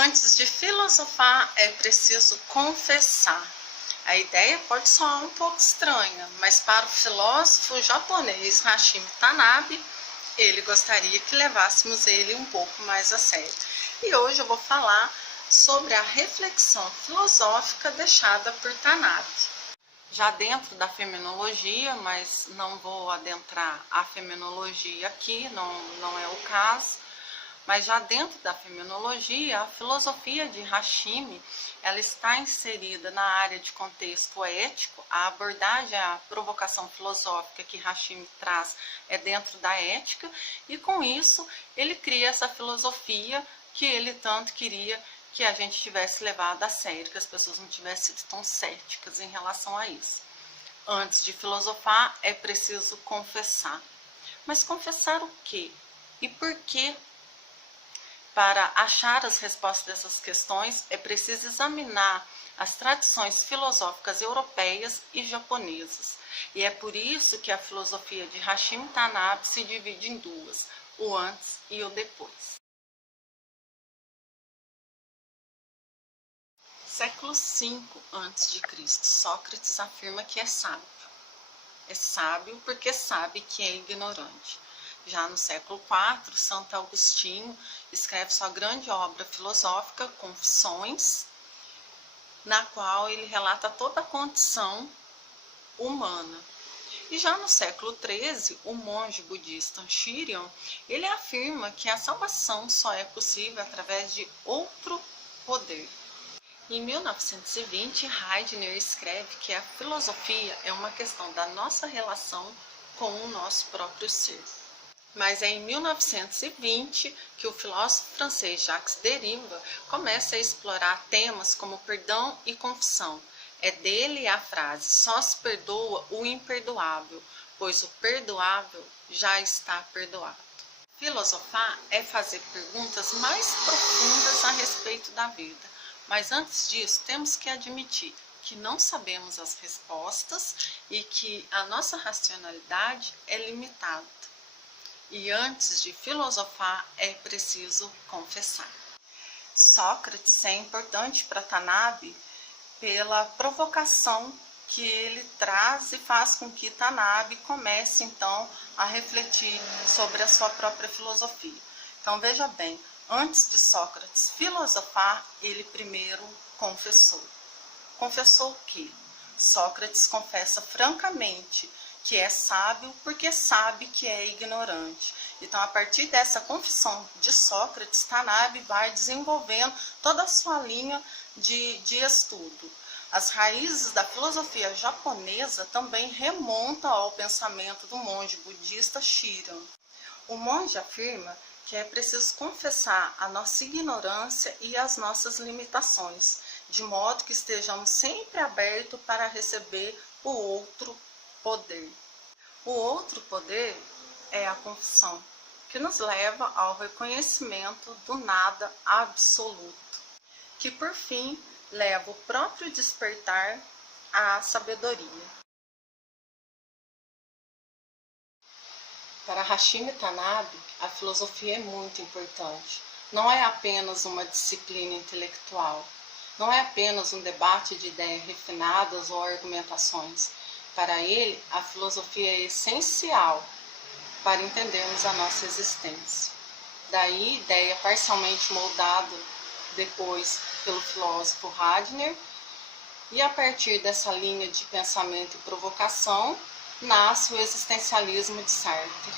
Antes de filosofar, é preciso confessar. A ideia pode soar um pouco estranha, mas para o filósofo japonês Hashimi Tanabe, ele gostaria que levássemos ele um pouco mais a sério. E hoje eu vou falar sobre a reflexão filosófica deixada por Tanabe. Já dentro da fenomenologia, mas não vou adentrar a fenomenologia aqui, não é o caso. Mas já dentro da fenomenologia, a filosofia de Hashimi, ela está inserida na área de contexto ético. A abordagem, a provocação filosófica que Hashimi traz é dentro da ética, e com isso ele cria essa filosofia que ele tanto queria que a gente tivesse levado a sério, que as pessoas não tivessem sido tão céticas em relação a isso. Antes de filosofar, é preciso confessar. Mas confessar o quê? E por quê? Para achar as respostas dessas questões, é preciso examinar as tradições filosóficas europeias e japonesas. E é por isso que a filosofia de Hashimi Tanabe se divide em duas, o antes e o depois. Século V a.C., Sócrates afirma que é sábio. É sábio porque sabe que é ignorante. Já no século IV, Santo Agostinho escreve sua grande obra filosófica, Confissões, na qual ele relata toda a condição humana. E já no século XIII, o monge budista Shiryon, ele afirma que a salvação só é possível através de outro poder. Em 1920, Heidegger escreve que a filosofia é uma questão da nossa relação com o nosso próprio ser. Mas é em 1920 que o filósofo francês Jacques Derrida começa a explorar temas como perdão e confissão. É dele a frase: só se perdoa o imperdoável, pois o perdoável já está perdoado. Filosofar é fazer perguntas mais profundas a respeito da vida, mas antes disso temos que admitir que não sabemos as respostas e que a nossa racionalidade é limitada. E antes de filosofar, é preciso confessar. Sócrates é importante para Tanabe pela provocação que ele traz e faz com que Tanabe comece, então, a refletir sobre a sua própria filosofia. Então, veja bem, antes de Sócrates filosofar, ele primeiro confessou. Confessou o quê? Sócrates confessa francamente que é sábio porque sabe que é ignorante. Então, a partir dessa confissão de Sócrates, Tanabe vai desenvolvendo toda a sua linha de estudo. As raízes da filosofia japonesa também remontam ao pensamento do monge budista Shiryon. O monge afirma que é preciso confessar a nossa ignorância e as nossas limitações, de modo que estejamos sempre abertos para receber o outro poder. O outro poder é a confissão, que nos leva ao reconhecimento do nada absoluto, que por fim leva o próprio despertar à sabedoria. Para Hashimi Tanabe, a filosofia é muito importante. Não é apenas uma disciplina intelectual, não é apenas um debate de ideias refinadas ou argumentações. Para ele, a filosofia é essencial para entendermos a nossa existência. Daí, ideia parcialmente moldada depois pelo filósofo Heidegger, e a partir dessa linha de pensamento e provocação, nasce o existencialismo de Sartre.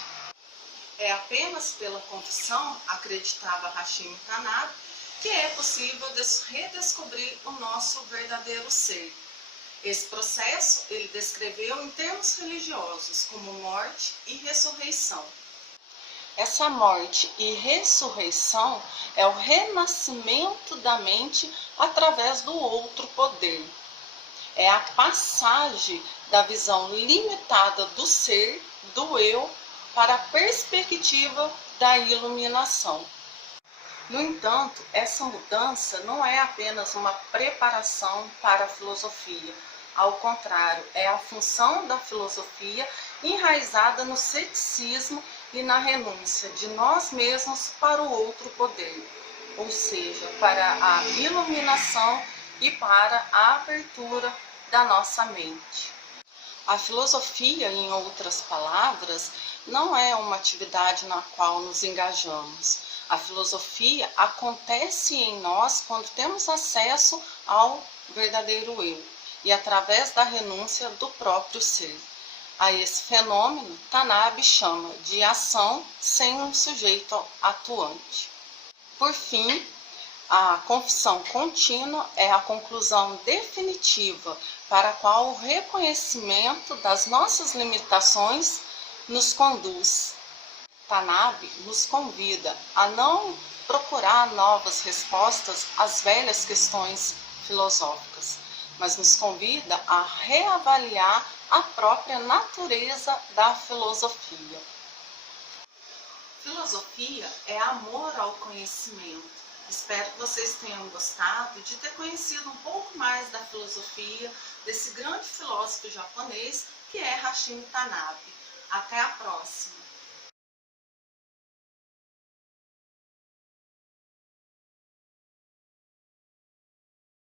É apenas pela confissão, acreditava Hashimi Tanabe, que é possível redescobrir o nosso verdadeiro ser. Esse processo ele descreveu em termos religiosos como morte e ressurreição. Essa morte e ressurreição é o renascimento da mente através do outro poder. É a passagem da visão limitada do ser, do eu, para a perspectiva da iluminação. No entanto, essa mudança não é apenas uma preparação para a filosofia. Ao contrário, é a função da filosofia enraizada no ceticismo e na renúncia de nós mesmos para o outro poder. ou seja, para a iluminação e para a abertura da nossa mente. A filosofia, em outras palavras, não é uma atividade na qual nos engajamos. A filosofia acontece em nós quando temos acesso ao verdadeiro eu e através da renúncia do próprio ser. A esse fenômeno, Tanabe chama de ação sem um sujeito atuante. Por fim, a confissão contínua é a conclusão definitiva para a qual o reconhecimento das nossas limitações nos conduz. Tanabe nos convida a não procurar novas respostas às velhas questões filosóficas, mas nos convida a reavaliar a própria natureza da filosofia. Filosofia é amor ao conhecimento. Espero que vocês tenham gostado de ter conhecido um pouco mais da filosofia desse grande filósofo japonês que é Hashimi Tanabe. Até a próxima!